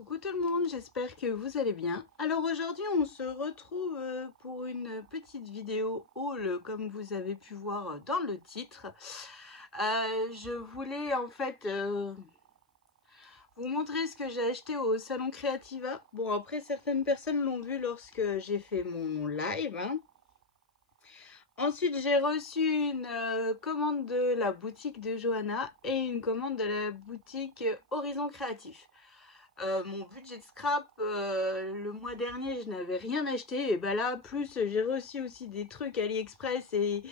Coucou tout le monde, j'espère que vous allez bien. Alors aujourd'hui on se retrouve pour une petite vidéo haul comme vous avez pu voir dans le titre. Je voulais en fait vous montrer ce que j'ai acheté au salon Creativa. Bon, après certaines personnes l'ont vu lorsque j'ai fait mon live, hein. Ensuite j'ai reçu une commande de la boutique de Johanna et une commande de la boutique Horizon Créatif. Mon budget de scrap, le mois dernier, je n'avais rien acheté. Et bah là, plus j'ai reçu aussi des trucs AliExpress et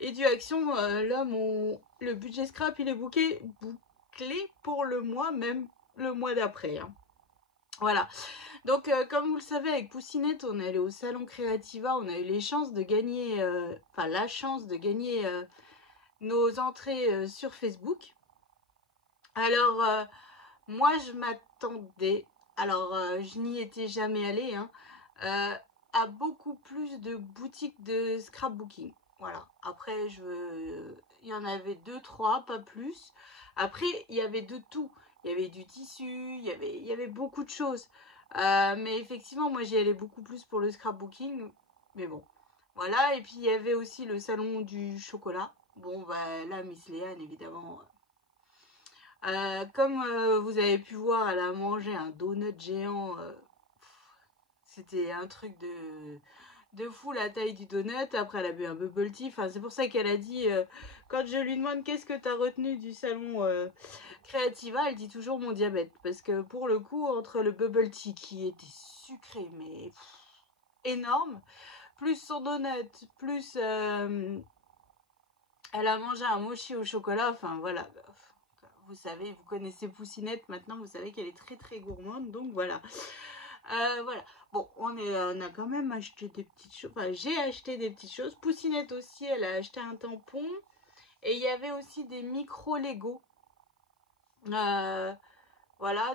du Action. Là, le budget scrap, il est bouclé pour le mois, même le mois d'après, hein. Voilà. Donc, comme vous le savez, avec Poussinette, on est allé au salon Creativa. On a eu les chances de gagner, la chance de gagner nos entrées sur Facebook. Alors, moi, je m'attendais, je n'y étais jamais allée, hein, à beaucoup plus de boutiques de scrapbooking. Voilà. Après, il y en avait 2, 3, pas plus. Après, il y avait de tout. Il y avait du tissu, il y avait beaucoup de choses. Mais effectivement, moi, j'y allais beaucoup plus pour le scrapbooking. Mais bon, voilà. Et puis, il y avait aussi le salon du chocolat. Bon, bah là, Miss Léane, évidemment. Comme vous avez pu voir, elle a mangé un donut géant. C'était un truc de fou, la taille du donut. Après, elle a bu un bubble tea. Enfin, c'est pour ça qu'elle a dit, quand je lui demande qu'est-ce que tu as retenu du salon Creativa, elle dit toujours mon diabète. Parce que pour le coup, entre le bubble tea qui était sucré, mais énorme, plus son donut, plus elle a mangé un mochi au chocolat. Enfin, voilà. Vous savez, vous connaissez Poussinette, maintenant vous savez qu'elle est très très gourmande, donc voilà. Voilà. Bon, on a quand même acheté des petites choses. Enfin, j'ai acheté des petites choses. Poussinette aussi, elle a acheté un tampon. Et il y avait aussi des micro Lego. Voilà,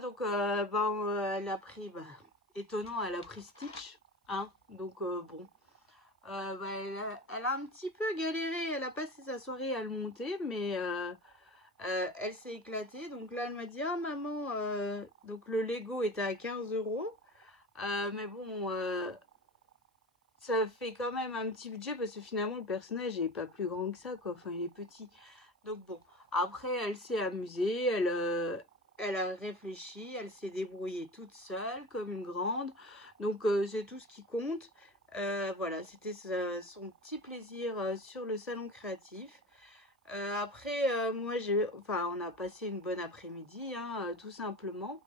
donc elle a pris, étonnant, elle a pris Stitch, hein. Donc bon, elle a un petit peu galéré. Elle a passé sa soirée à le monter, mais elle s'est éclatée. Donc là, elle m'a dit, oh maman, donc le Lego était à 15 euros. Mais bon, ça fait quand même un petit budget parce que finalement, le personnage n'est pas plus grand que ça, quoi. Enfin, il est petit. Donc bon, après, elle s'est amusée, elle a réfléchi, elle s'est débrouillée toute seule, comme une grande. Donc c'est tout ce qui compte. Voilà, c'était son petit plaisir sur le salon créatif. Après, on a passé une bonne après-midi, hein, tout simplement.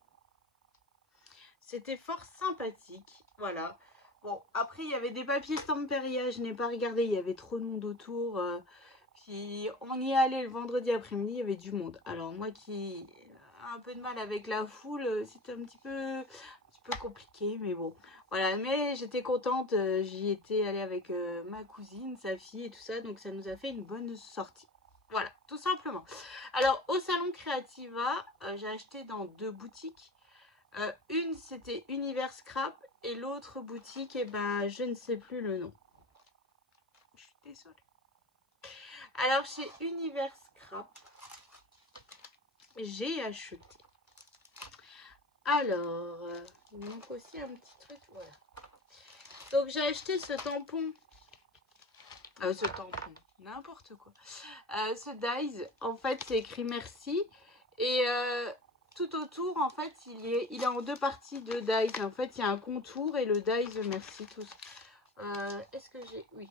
C'était fort sympathique, voilà. Bon, après, il y avait des papiers Stamperia, je n'ai pas regardé, il y avait trop de monde autour. Puis, on y est allé le vendredi après-midi, il y avait du monde. Alors, moi qui ai un peu de mal avec la foule, c'était un petit peu compliqué, mais bon. Voilà, mais j'étais contente, j'y étais allée avec ma cousine, sa fille et tout ça, donc ça nous a fait une bonne sortie. Voilà, tout simplement. Alors, au salon Creativa, j'ai acheté dans 2 boutiques. Une, c'était Univers Scrap et l'autre boutique, je ne sais plus le nom. Je suis désolée. Alors, chez Univers Scrap, j'ai acheté. Alors, il me manque aussi un petit truc, voilà. Donc, j'ai acheté ce tampon. N'importe quoi. Ce dies, en fait, c'est écrit merci. Et tout autour, en fait, il est en 2 parties de dies. En fait, il y a un contour et le dies merci. Tous. Est-ce que j'ai... Oui.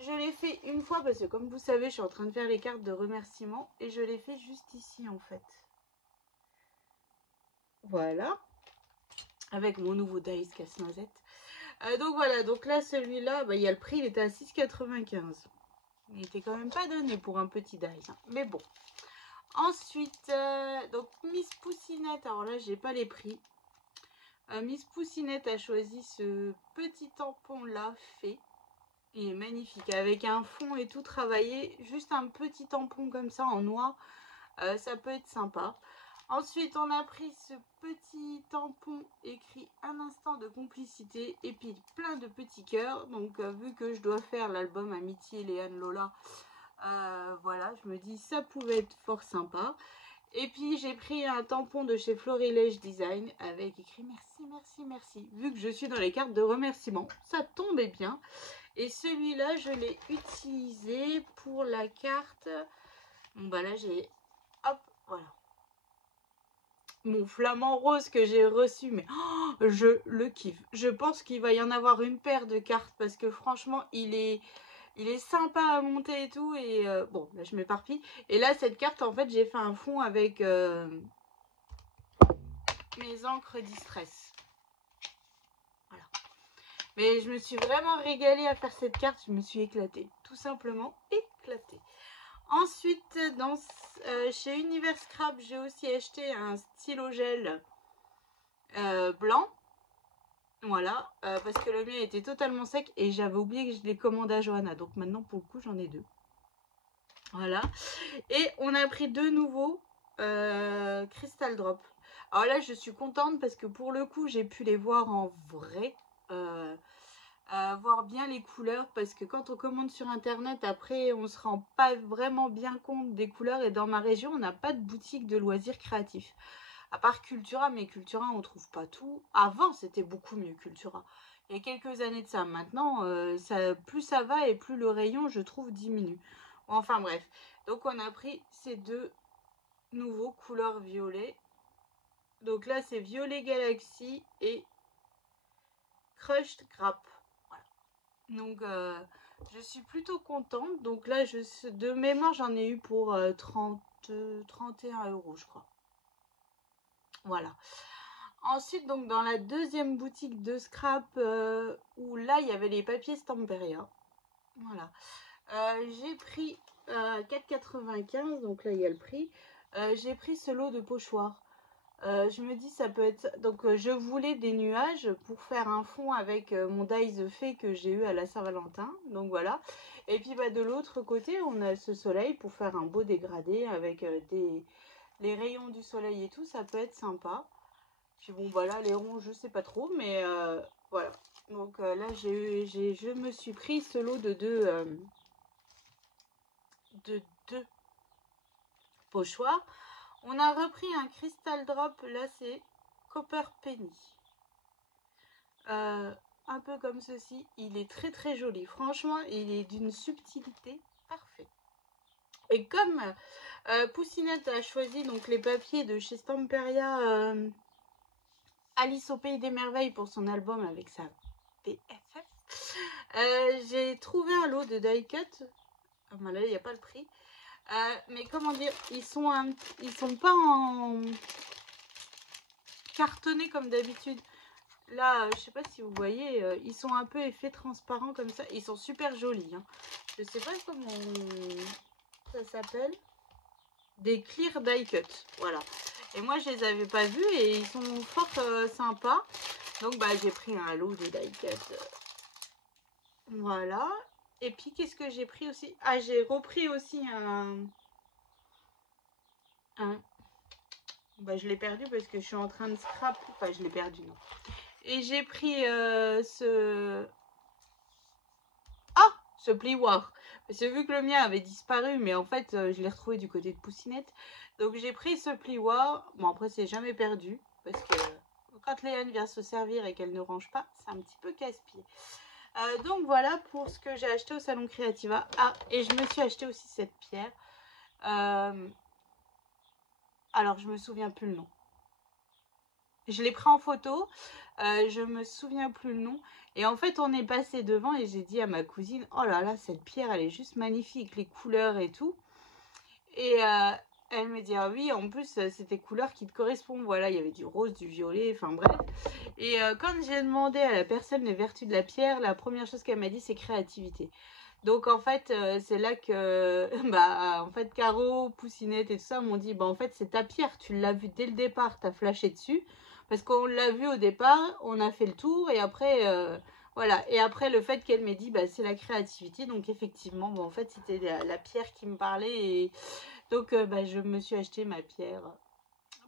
Je l'ai fait une fois parce que, comme vous savez, je suis en train de faire les cartes de remerciement. Et je l'ai fait juste ici, en fait. Voilà. Avec mon nouveau dies casse-noisette. Donc voilà, donc là, celui-là, il y a le prix, il était à 6,95 €. Il n'était quand même pas donné pour un petit dies, hein. Mais bon. Ensuite, donc Miss Poussinette, alors là, j'ai pas les prix. Miss Poussinette a choisi ce petit tampon-là fait. Il est magnifique, avec un fond et tout travaillé. Juste un petit tampon comme ça en noir, ça peut être sympa. Ensuite, on a pris ce petit tampon écrit un instant de complicité et puis plein de petits cœurs. Donc, vu que je dois faire l'album Amitié Léane Lola, voilà, je me dis ça pouvait être fort sympa. Et puis j'ai pris un tampon de chez Florilège Design avec écrit merci, merci, merci. Vu que je suis dans les cartes de remerciement, ça tombait bien. Et celui-là, je l'ai utilisé pour la carte. Bon bah là j'ai, hop, voilà. Mon flamant rose que j'ai reçu, mais oh, je le kiffe. Je pense qu'il va y en avoir une paire de cartes parce que franchement, il est sympa à monter et tout. Et bon, là je m'éparpille. Et là, cette carte, en fait, j'ai fait un fond avec mes encres Distress. Voilà. Mais je me suis vraiment régalée à faire cette carte. Je me suis éclatée. Tout simplement éclatée. Ensuite, chez Univers Scrap, j'ai aussi acheté un stylo gel blanc. Voilà, parce que le mien était totalement sec et j'avais oublié que je l'ai commandé à Johanna. Donc maintenant, pour le coup, j'en ai 2. Voilà. Et on a pris 2 nouveaux Crystal Drop. Alors là, je suis contente parce que pour le coup, j'ai pu les voir en vrai. Voir bien les couleurs parce que quand on commande sur internet, après on se rend pas vraiment bien compte des couleurs. Et dans ma région, on n'a pas de boutique de loisirs créatifs. À part Cultura, mais Cultura, on trouve pas tout. Avant, c'était beaucoup mieux Cultura. Il y a quelques années de ça. Maintenant, plus ça va et plus le rayon, je trouve, diminue. Enfin bref. Donc on a pris ces 2 nouveaux couleurs violet. Donc là, c'est Violet Galaxy et Crushed Grape. Voilà. Donc je suis plutôt contente. Donc là, de mémoire, j'en ai eu pour 31 €, je crois. Voilà. Ensuite, donc dans la deuxième boutique de scrap, où là, il y avait les papiers Stamperia. Voilà. J'ai pris 4,95 €, donc là, il y a le prix. J'ai pris ce lot de pochoirs. Je me dis, ça peut être... Donc, je voulais des nuages pour faire un fond avec mon Die the Fée que j'ai eu à la Saint-Valentin. Donc, voilà. Et puis, bah, de l'autre côté, on a ce soleil pour faire un beau dégradé avec les rayons du soleil et tout. Ça peut être sympa. Puis bon, voilà, les ronds, je sais pas trop, mais voilà. Donc là, je me suis pris ce lot de deux pochoirs. On a repris un Crystal Drop, là c'est Copper Penny. Un peu comme ceci, il est très très joli. Franchement, il est d'une subtilité parfaite. Et comme Poussinette a choisi donc les papiers de chez Stamperia, Alice au Pays des Merveilles pour son album avec sa PFF, j'ai trouvé un lot de die cut. Ah, là, il n'y a pas le prix. Mais comment dire, ils sont pas en cartonné comme d'habitude. Là, je sais pas si vous voyez, ils sont un peu effet transparent comme ça. Ils sont super jolis. Hein. Je sais pas comment ça s'appelle. Des clear die cut. Voilà. Et moi, je les avais pas vus et ils sont fort sympas. Donc, bah, j'ai pris un lot de die cut. Voilà. Et puis, qu'est-ce que j'ai pris aussi? Ah, j'ai repris aussi bah, je l'ai perdu parce que je suis en train de scrap. Enfin, je l'ai perdu, non. Et j'ai pris ce plioir. Parce que vu que le mien avait disparu, mais en fait, je l'ai retrouvé du côté de Poussinette. Donc, j'ai pris ce plioir. Bon, après, c'est jamais perdu. Parce que quand Léane vient se servir et qu'elle ne range pas, c'est un petit peu casse-pied. Donc, voilà pour ce que j'ai acheté au Salon Creativa. Ah, et je me suis acheté aussi cette pierre. Alors, je me souviens plus le nom. Je l'ai pris en photo. Je me souviens plus le nom. Et en fait, on est passé devant et j'ai dit à ma cousine, oh là là, cette pierre, elle est juste magnifique, les couleurs et tout. Et elle me dit, ah oui, en plus, c'est des couleurs qui te correspondent. Voilà, il y avait du rose, du violet, enfin bref. Et quand j'ai demandé à la personne les vertus de la pierre, la première chose qu'elle m'a dit, c'est créativité. Donc en fait, c'est là que, bah, en fait, Caro, Poussinette et tout ça m'ont dit, bah en fait, c'est ta pierre, tu l'as vue dès le départ, t'as flashé dessus. Parce qu'on l'a vu au départ, on a fait le tour et après, voilà. Et après, le fait qu'elle m'ait dit, bah, c'est la créativité. Donc, effectivement, bon, en fait, c'était la pierre qui me parlait. Et donc, bah, je me suis acheté ma pierre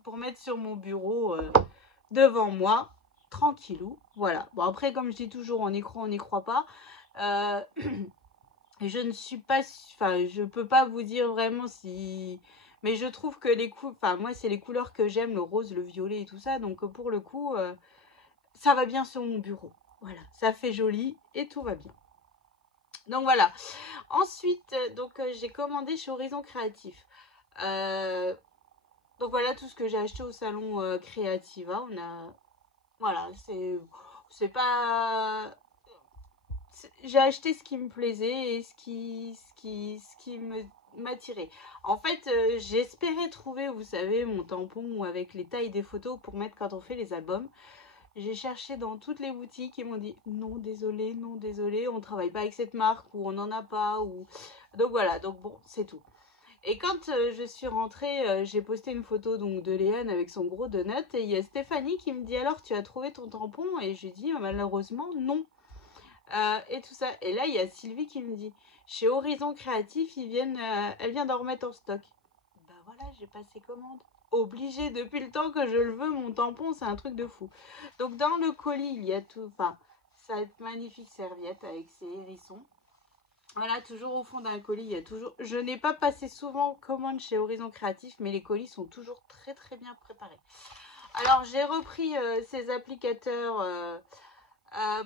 pour mettre sur mon bureau devant moi, tranquillou. Voilà. Bon, après, comme je dis toujours, on n'y croit pas. Je ne suis pas... Enfin, je peux pas vous dire vraiment si... Mais je trouve que les couleurs, enfin moi c'est les couleurs que j'aime, le rose, le violet et tout ça. Donc pour le coup, ça va bien sur mon bureau. Voilà, ça fait joli et tout va bien. Donc voilà. Ensuite, j'ai commandé chez Horizon Créatif. Donc voilà tout ce que j'ai acheté au salon Creativa. On a, voilà, c'est pas, j'ai acheté ce qui me plaisait et ce qui m'attirait. En fait, j'espérais trouver, vous savez, mon tampon avec les tailles des photos pour mettre quand on fait les albums. J'ai cherché dans toutes les boutiques et m'ont dit non, désolé, non, désolé, on travaille pas avec cette marque ou on n'en a pas. Ou... Donc voilà, donc bon, c'est tout. Et quand je suis rentrée, j'ai posté une photo donc de Léane avec son gros donut et il y a Stéphanie qui me dit alors tu as trouvé ton tampon et je lui dis malheureusement non. Et tout ça. Et là il y a Sylvie qui me dit chez Horizon Créatif elle vient d'en remettre en stock. Bah voilà, j'ai passé commande. Obligée depuis le temps que je le veux, mon tampon c'est un truc de fou. Donc dans le colis il y a tout, enfin cette magnifique serviette avec ses hérissons. Voilà, toujours au fond d'un colis, il y a toujours... Je n'ai pas passé souvent commande chez Horizon Créatif, mais les colis sont toujours très très bien préparés. Alors, j'ai repris ces applicateurs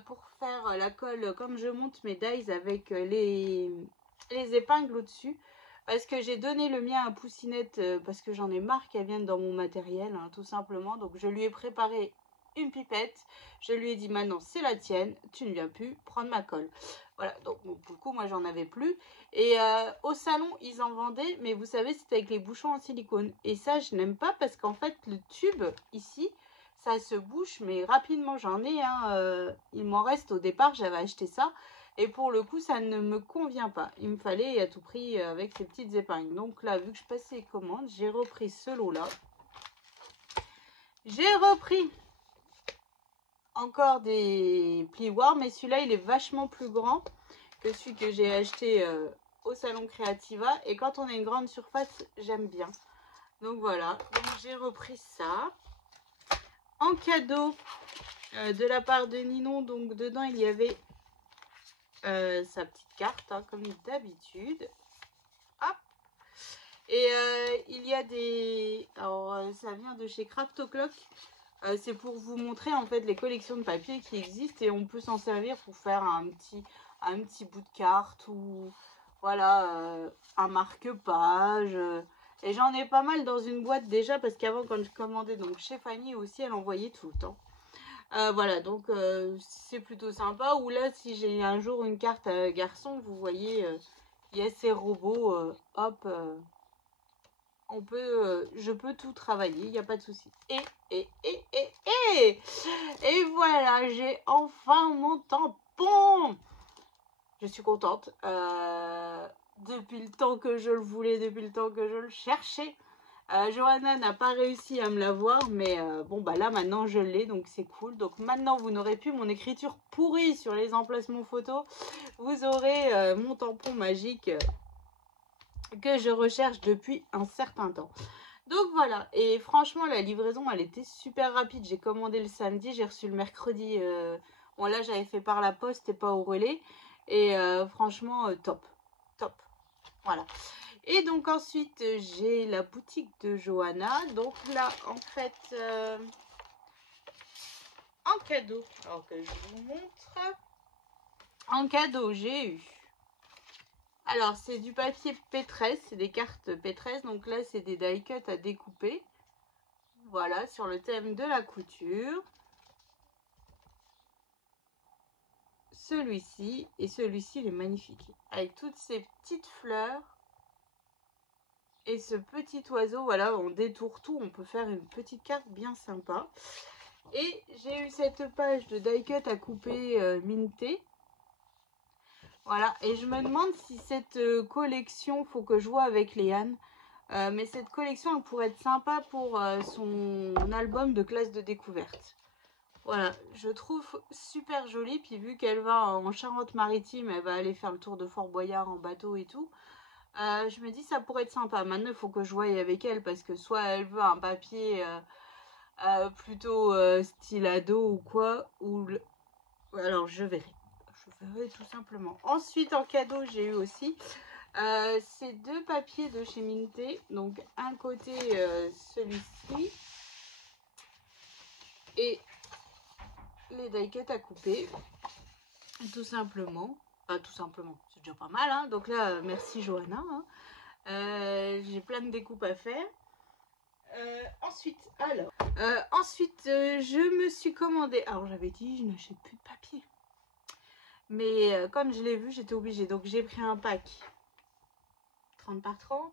pour faire la colle, comme je monte mes dies avec les épingles au-dessus. Parce que j'ai donné le mien à Poussinette, parce que j'en ai marre qu'elle vienne dans mon matériel, hein, tout simplement. Donc, je lui ai préparé une pipette. Je lui ai dit, maintenant, c'est la tienne, tu ne viens plus prendre ma colle. Voilà, donc bon, pour le coup, moi, j'en avais plus. Et au salon, ils en vendaient, mais vous savez, c'était avec les bouchons en silicone. Et ça, je n'aime pas parce qu'en fait, le tube, ici, ça se bouche, mais rapidement, j'en ai. Hein, il m'en reste au départ, j'avais acheté ça. Et pour le coup, ça ne me convient pas. Il me fallait à tout prix avec ces petites épingles. Donc là, vu que je passais les commandes, j'ai repris ce lot-là. J'ai repris encore des plioirs, mais celui-là, il est vachement plus grand que celui que j'ai acheté au salon Creativa. Et quand on a une grande surface, j'aime bien. Donc voilà, j'ai repris ça. En cadeau de la part de Ninon, donc dedans, il y avait sa petite carte, hein, comme d'habitude. Hop. Et il y a des... Alors, ça vient de chez Craft O'Clock. C'est pour vous montrer en fait les collections de papier qui existent et on peut s'en servir pour faire un petit bout de carte ou voilà un marque-page. Et j'en ai pas mal dans une boîte déjà parce qu'avant quand je commandais donc chez Fanny aussi elle envoyait tout le temps. Voilà donc c'est plutôt sympa. Ou là si j'ai un jour une carte garçon, vous voyez il y a ces robots hop. Je peux tout travailler, il n'y a pas de souci. Et voilà, j'ai enfin mon tampon. Je suis contente. Depuis le temps que je le voulais, depuis le temps que je le cherchais. Johanna n'a pas réussi à me l'avoir, mais bon, bah là, maintenant, je l'ai, donc c'est cool. Donc maintenant, vous n'aurez plus mon écriture pourrie sur les emplacements photos. Vous aurez mon tampon magique que je recherche depuis un certain temps. Donc voilà, et franchement la livraison elle était super rapide. J'ai commandé le samedi, j'ai reçu le mercredi. Bon là j'avais fait par la poste et pas au relais. Et franchement top, top. Voilà. Et donc ensuite j'ai la boutique de Johanna. Donc là en fait en cadeau, alors que je vous montre. En cadeau j'ai eu. Alors, c'est du papier P13, c'est des cartes P13. Donc là, c'est des die cuts à découper. Voilà, sur le thème de la couture. Celui-ci, et celui-ci, il est magnifique. Avec toutes ces petites fleurs. Et ce petit oiseau, voilà, on détourne tout. On peut faire une petite carte bien sympa. Et j'ai eu cette page de die cut à couper mintée. Voilà, et je me demande si cette collection, faut que je vois avec Léane, mais cette collection, elle pourrait être sympa pour son album de classe de découverte. Voilà, je trouve super jolie, puis vu qu'elle va en Charente-Maritime, elle va aller faire le tour de Fort Boyard en bateau et tout, je me dis ça pourrait être sympa. Maintenant, il faut que je voie avec elle, parce que soit elle veut un papier plutôt style ado ou quoi, ou... Alors, je verrai. Je verrai tout simplement. Ensuite, en cadeau, j'ai eu aussi C'est 2 papiers de chez Minté. Donc un côté celui-ci et les die cuts à couper, tout simplement. Enfin, tout simplement, c'est déjà pas mal. Hein. Donc là, merci Johanna. Hein. J'ai plein de découpes à faire. Ensuite, je me suis commandé. Alors j'avais dit, je n'achète plus de papier. Mais comme je l'ai vu, j'étais obligée. Donc j'ai pris un pack 30 par 30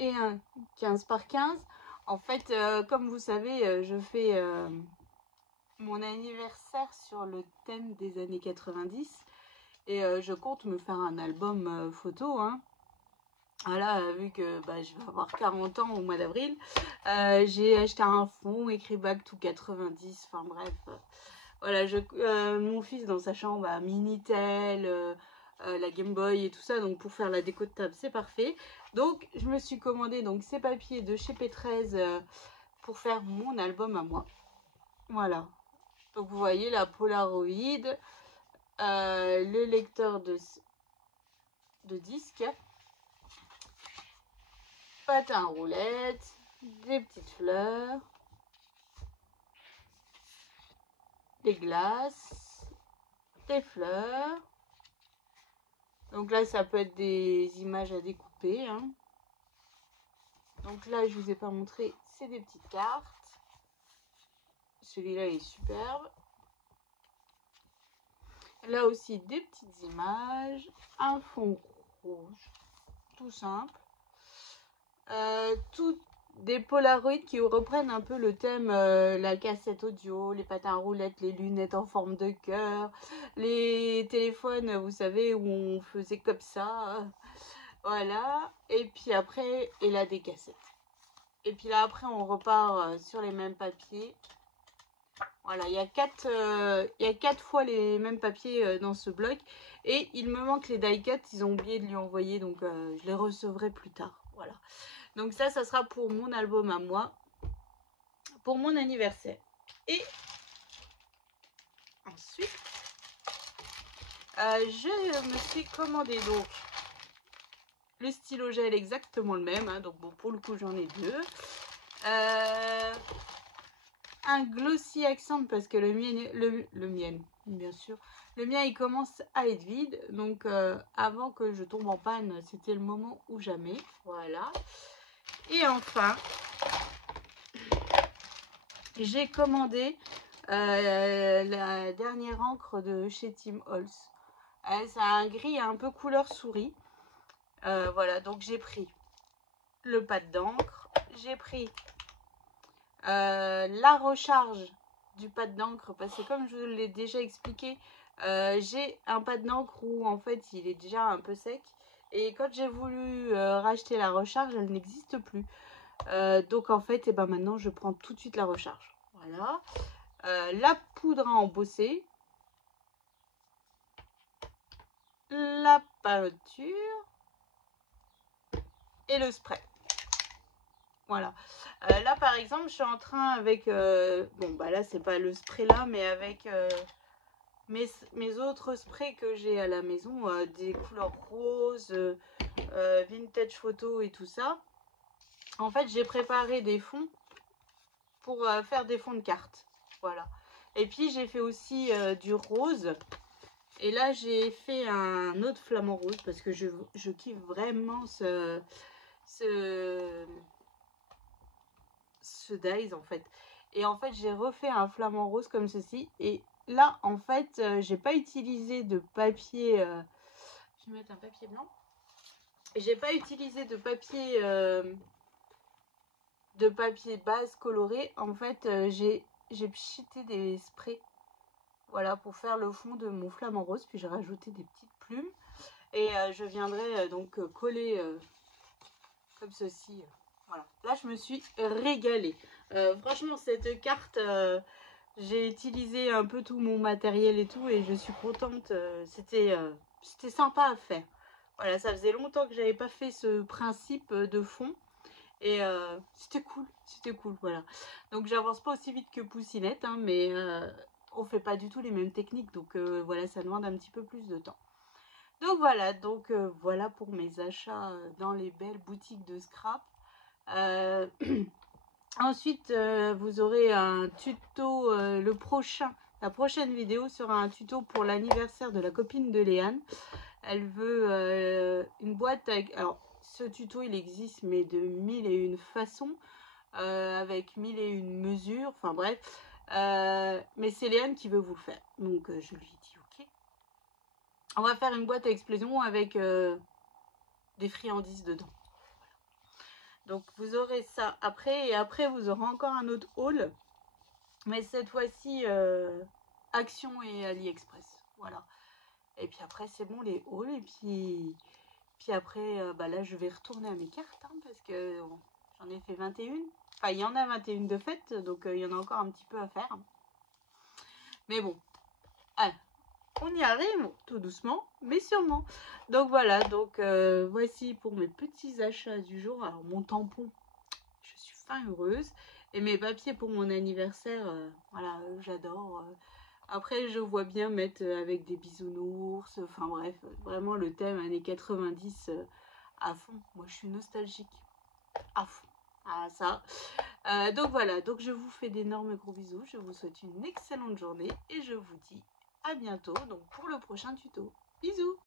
et un 15 par 15. En fait, comme vous savez, je fais mon anniversaire sur le thème des années 90. Et je compte me faire un album photo. Hein. Voilà, vu que je vais avoir 40 ans au mois d'avril, j'ai acheté un fond écrit Back to 90. Enfin bref. Voilà, mon fils dans sa chambre a Minitel, la Game Boy et tout ça, donc pour faire la déco de table c'est parfait. Donc je me suis commandé donc ces papiers de chez P13 pour faire mon album à moi. Voilà, donc vous voyez la Polaroid, le lecteur de disque, patin à roulettes, des petites fleurs, des glaces, des fleurs. Donc là, ça peut être des images à découper. Hein. Donc là, je vous ai pas montré, c'est des petites cartes. Celui-là est superbe. Là aussi, des petites images. Un fond rouge, tout simple. Tout des Polaroids qui reprennent un peu le thème, la cassette audio, les patins à roulettes, les lunettes en forme de cœur, les téléphones, vous savez, où on faisait comme ça. Voilà. Et puis après, et là, des cassettes. Et puis là, après, on repart sur les mêmes papiers. Voilà, il y a 4 fois les mêmes papiers dans ce bloc. Et il me manque les die cuts, ils ont oublié de lui envoyer, donc je les recevrai plus tard. Voilà. Donc ça sera pour mon album à moi, pour mon anniversaire. Et ensuite, je me suis commandé donc le stylo gel exactement le même. Hein, donc bon, pour le coup, j'en ai 2. Un glossy accent parce que le mien, bien sûr, le mien il commence à être vide. Donc avant que je tombe en panne, c'était le moment ou jamais. Voilà. Et enfin, j'ai commandé la dernière encre de chez Tim Holtz. Ça a un gris un peu couleur souris. Voilà, donc j'ai pris le pad d'encre. J'ai pris la recharge du pad d'encre parce que comme je vous l'ai déjà expliqué, j'ai un pad d'encre où en fait il est déjà un peu sec. Et quand j'ai voulu racheter la recharge, elle n'existe plus. Donc en fait, maintenant je prends tout de suite la recharge. Voilà. La poudre à embosser, la peinture et le spray. Voilà. Là par exemple, je suis en train avec là c'est pas le spray là, mais avec mes autres sprays que j'ai à la maison, des couleurs roses, vintage photo et tout ça. En fait, j'ai préparé des fonds pour faire des fonds de cartes. Voilà. Et puis j'ai fait aussi du rose. Et là, j'ai fait un autre flamant rose parce que je kiffe vraiment ce dies en fait. Et en fait, j'ai refait un flamant rose comme ceci. Et là, en fait, j'ai pas utilisé de papier. Je vais mettre un papier blanc. J'ai pas utilisé de papier base coloré. En fait, j'ai pchité des sprays. Voilà, pour faire le fond de mon flamant rose. Puis j'ai rajouté des petites plumes. Et je viendrai donc coller comme ceci. Voilà. Là, je me suis régalée. Franchement, cette carte, j'ai utilisé un peu tout mon matériel et tout. Et je suis contente. C'était sympa à faire. Voilà, ça faisait longtemps que j'avais pas fait ce principe de fond. Et c'était cool, voilà. Donc j'avance pas aussi vite que Poussinette, hein, mais on fait pas du tout les mêmes techniques. Donc voilà, ça demande un petit peu plus de temps. Donc voilà, voilà pour mes achats dans les belles boutiques de scrap. Ensuite, vous aurez un tuto, la prochaine vidéo sera un tuto pour l'anniversaire de la copine de Léane. Elle veut une boîte avec... Alors, ce tuto, il existe, mais de 1001 façons, avec 1001 mesures, enfin bref. Mais c'est Léane qui veut vous le faire. Donc, je lui ai dit, ok. On va faire une boîte à explosion avec des friandises dedans. Donc vous aurez ça après, et après vous aurez encore un autre haul, mais cette fois-ci Action et AliExpress, voilà. Et puis après c'est bon les hauls, et puis après là je vais retourner à mes cartes, hein, parce que bon, j'en ai fait 21, enfin il y en a 21 de fait, donc il y en a encore un petit peu à faire. Mais bon, allez, on y arrive, tout doucement, mais sûrement. Donc voilà, voici pour mes petits achats du jour. Alors mon tampon, je suis fin heureuse. Et mes papiers pour mon anniversaire, voilà, j'adore. Après, je vois bien mettre avec des bisounours. Enfin bref, vraiment le thème années 90 à fond. Moi, je suis nostalgique. À fond. Ah, ça. Donc voilà, donc je vous fais d'énormes gros bisous. Je vous souhaite une excellente journée et je vous dis à bientôt donc pour le prochain tuto. Bisous!